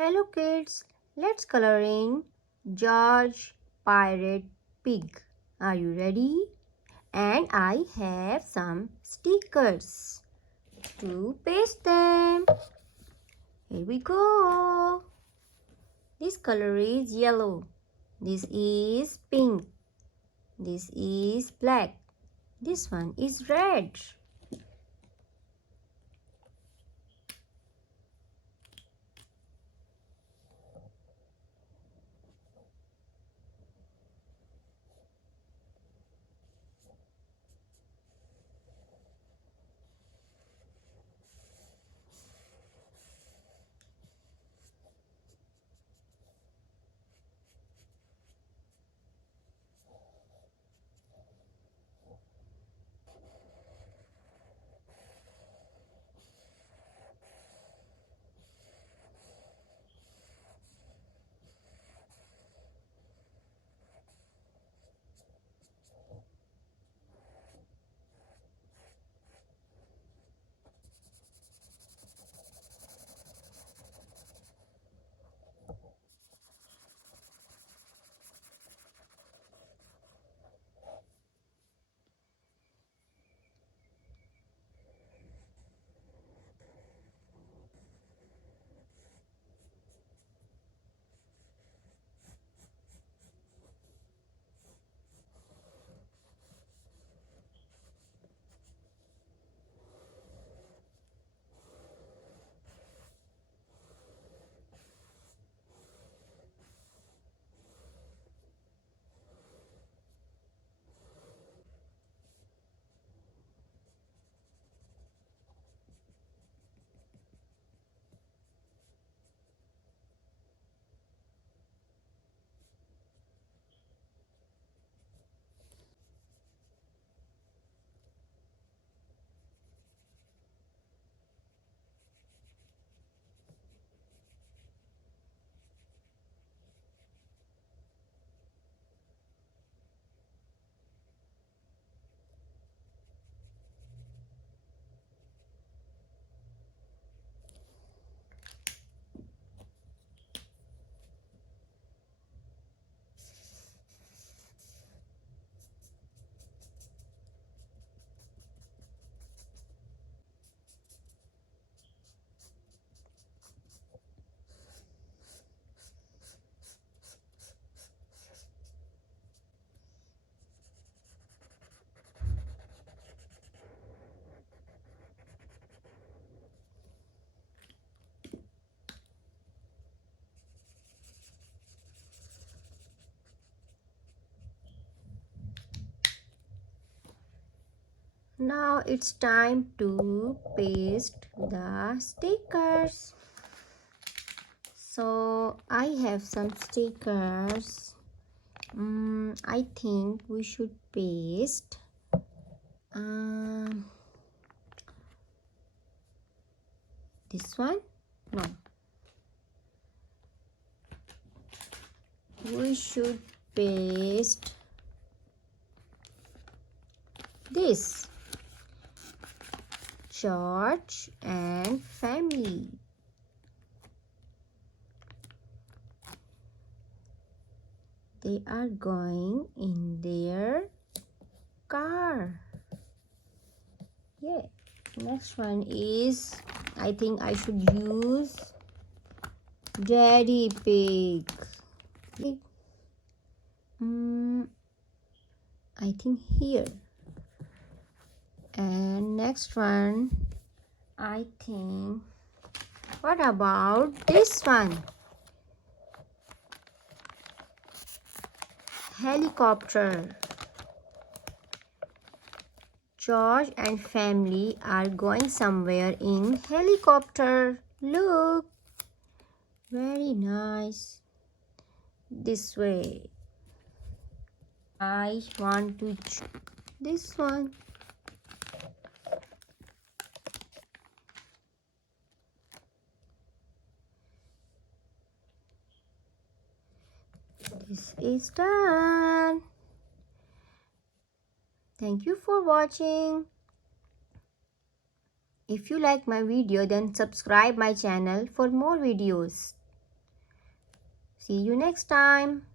Hello kids, let's coloring George Pirate Pig. Are you ready? And I have some stickers to paste them. Here we go. This color is yellow. This is pink. This is black. This one is red. Now it's time to paste the stickers. So I have some stickers. I think we should paste this one. No, we should paste this. George and family. They are going in their car. Yeah. Next one is, I think I should use Daddy Pig. I think here. And next one, I think, what about this one? Helicopter. George and family are going somewhere in helicopter. Look, very nice. This way. I want to choose this one. This is done. Thank you for watching. If you like my video, then subscribe my channel for more videos. See you next time.